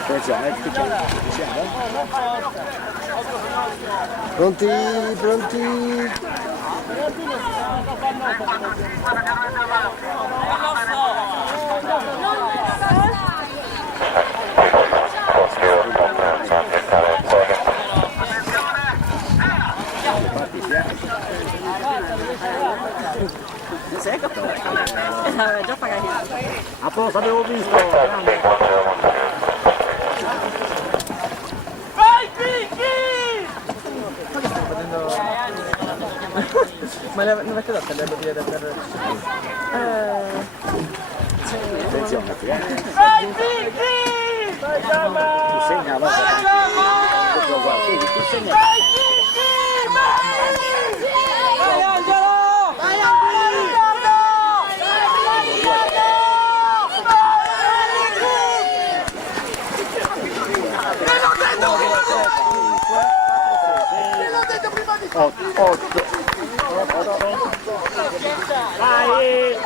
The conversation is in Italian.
Attenzione, pronti, pronti. Secco? Già pagato. A posto, avevo visto. Vai Picchi! Ma non avete dato le bottiglie del per... Attenzione, Vai Picchi! Vai Giamma! tu segna, va. Vai Giamma! Tu segna. Vai Picchi! Vai! Vai Angelo! Vai Angelo! Otto. Vai!